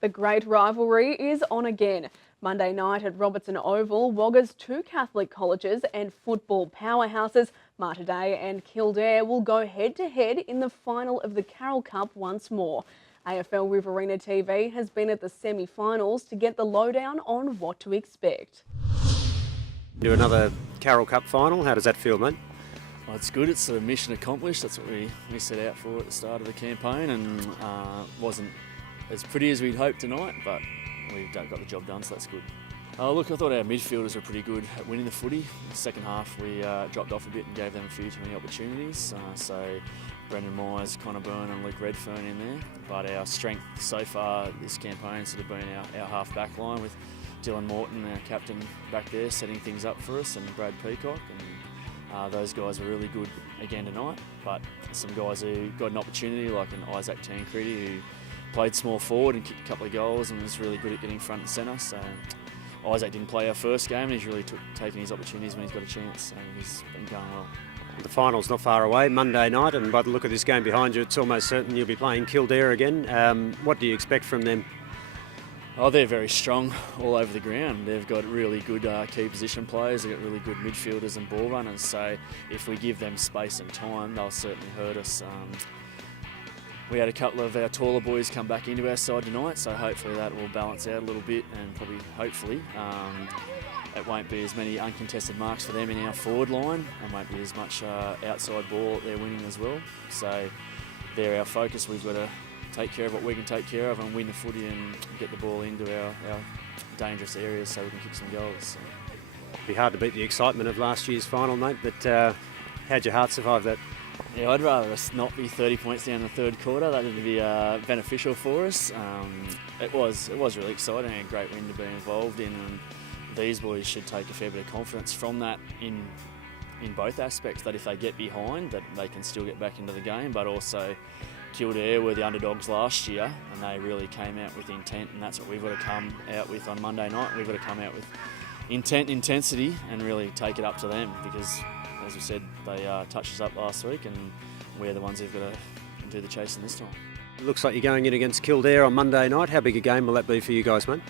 The great rivalry is on again. Monday night at Robertson Oval, Wagga's two Catholic colleges and football powerhouses, Mater Dei and Kildare, will go head-to-head in the final of the Carroll Cup once more. AFL Riverina TV has been at the semi-finals to get the lowdown on what to expect. Do another Carroll Cup final. How does that feel, mate? Well, it's good. It's a mission accomplished. That's what we set out for at the start of the campaign, and wasn't as pretty as we'd hoped tonight, but we've got the job done, so that's good. Look, I thought our midfielders were pretty good at winning the footy. In the second half, we dropped off a bit and gave them a few too many opportunities. So Brendan Myers, Connor Byrne and Luke Redfern in there. But our strength so far this campaign has sort of been our half back line with Dylan Morton, our captain, back there setting things up for us, and Brad Peacock. And those guys were really good again tonight. But some guys who got an opportunity, like an Isaac Tancredi, who played small forward and kicked a couple of goals and was really good at getting front and centre. So Isaac didn't play our first game, and he's really taken his opportunities when he's got a chance, and he's been going well. The final's not far away, Monday night, and by the look of this game behind you, it's almost certain you'll be playing Kildare again. What do you expect from them? Oh, they're very strong all over the ground. They've got really good key position players. They've got really good midfielders and ball runners. So if we give them space and time, they'll certainly hurt us. We had a couple of our taller boys come back into our side tonight, so hopefully that will balance out a little bit, and hopefully, it won't be as many uncontested marks for them in our forward line, and won't be as much outside ball that they're winning as well. So they're our focus. We've got to take care of what we can take care of and win the footy and get the ball into our dangerous areas so we can kick some goals. So. It'd be hard to beat the excitement of last year's final, mate, but how'd your heart survive that? Yeah, I'd rather us not be 30 points down in the third quarter. That would be beneficial for us. It was really exciting, a great win to be involved in, and these boys should take a fair bit of confidence from that in both aspects, that if they get behind, that they can still get back into the game, but also Kildare were the underdogs last year, and they really came out with intent, and that's what we've got to come out with on Monday night. We've got to come out with intensity, and really take it up to them, because as we said, they touched us up last week, and we're the ones who've got to do the chasing this time. It looks like you're going in against Kildare on Monday night. How big a game will that be for you guys, mate?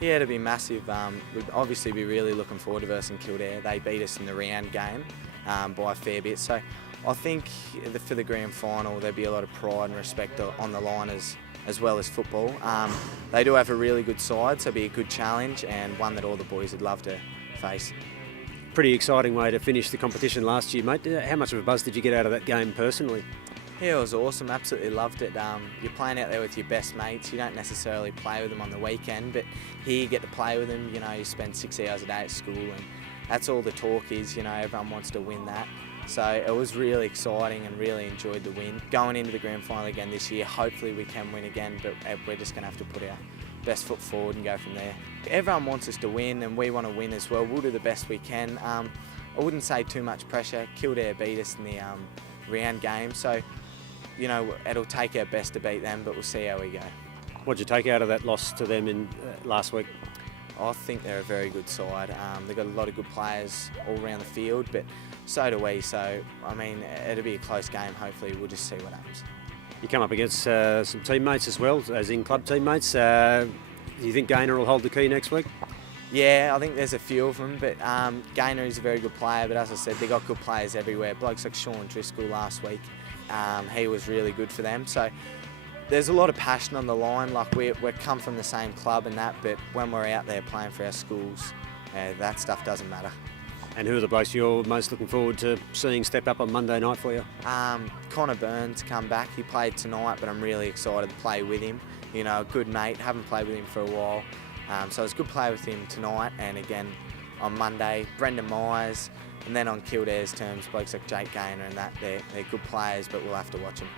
Yeah, it'll be massive. We'd obviously be really looking forward to versus Kildare. They beat us in the round game by a fair bit. So I think for the grand final, there'll be a lot of pride and respect on the line as well as football. They do have a really good side, so it'll be a good challenge, and one that all the boys would love to face. Pretty exciting way to finish the competition last year, mate. How much of a buzz did you get out of that game personally? Yeah, it was awesome. Absolutely loved it. You're playing out there with your best mates. You don't necessarily play with them on the weekend, but here you get to play with them. You know, you spend 6 hours a day at school, and that's all the talk is. You know, everyone wants to win that. So it was really exciting, and really enjoyed the win. Going into the grand final again this year, hopefully we can win again, but we're just going to have to put our best foot forward and go from there. Everyone wants us to win, and we want to win as well. We'll do the best we can. I wouldn't say too much pressure. Kildare beat us in the round game, so you know it'll take our best to beat them, but we'll see how we go. What'd you take out of that loss to them in last week? I think they're a very good side. They've got a lot of good players all around the field, but so do we. So I mean, it'll be a close game. Hopefully, we'll just see what happens. You come up against some teammates as well, as in club teammates. Do you think Gaynor will hold the key next week? Yeah, I think there's a few of them, but Gaynor is a very good player, but as I said, they've got good players everywhere. Blokes like Sean Driscoll last week, he was really good for them. So there's a lot of passion on the line. Like we come from the same club and that, but when we're out there playing for our schools, that stuff doesn't matter. And who are the blokes you're most looking forward to seeing step up on Monday night for you? Connor Byrne's come back. He played tonight, but I'm really excited to play with him. You know, a good mate. Haven't played with him for a while. So it's good to play with him tonight, and again on Monday. Brendan Myers, and then on Kildare's terms, blokes like Jake Gaynor and that, they're good players, but we'll have to watch them.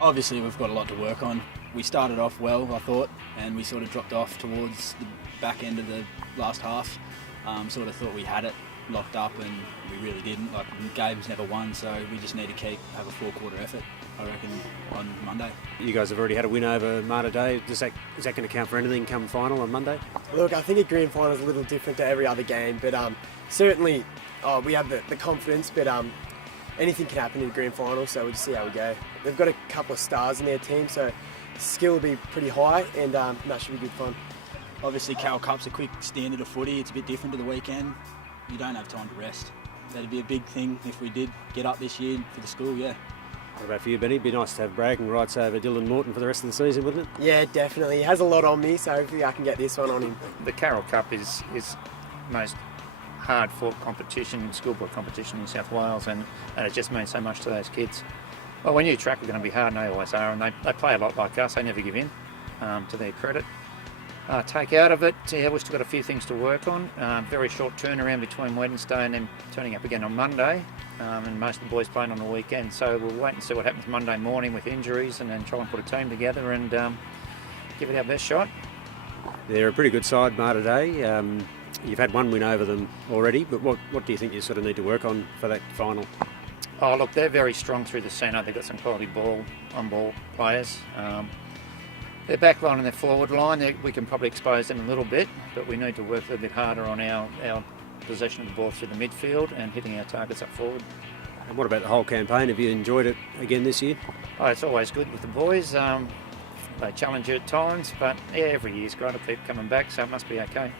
Obviously we've got a lot to work on. We started off well, I thought, and we sort of dropped off towards the back end of the last half. Sort of thought we had it locked up, and we really didn't. Like, the game's never won, so we just need to have a four-quarter effort, I reckon, on Monday. You guys have already had a win over Mater Dei. Is that going to count for anything come final on Monday? Look, I think a grand final is a little different to every other game, but certainly we have the confidence, but anything can happen in the grand final, so we'll just see how we go. They've got a couple of stars in their team, so skill will be pretty high, and that should be good fun. Obviously, Carroll Cup's a quick standard of footy. It's a bit different to the weekend. You don't have time to rest. That'd be a big thing if we did get up this year for the school, yeah. What about for you, Benny? It'd be nice to have bragging rights over Dylan Morton for the rest of the season, wouldn't it? Yeah, definitely. He has a lot on me, so hopefully I can get this one on him. The Carroll Cup is most hard-fought competition, schoolboy competition in South Wales, and it just means so much to those kids. Well, we knew track were going to be hard, and they always are, and they play a lot like us. They never give in, to their credit. Take out of it, yeah, we've still got a few things to work on. Very short turnaround between Wednesday and then turning up again on Monday, and most of the boys playing on the weekend. So we'll wait and see what happens Monday morning with injuries, and then try and put a team together and give it our best shot. They're a pretty good side, Mater Dei. You've had one win over them already, but what do you think you sort of need to work on for that final? Oh, look, they're very strong through the centre. They've got some quality on-ball players. Their back line and their forward line, we can probably expose them a little bit, but we need to work a little bit harder on our possession of the ball through the midfield and hitting our targets up forward. And what about the whole campaign? Have you enjoyed it again this year? Oh, it's always good with the boys. They challenge you at times, but yeah, every year's great to keep coming back, so it must be okay.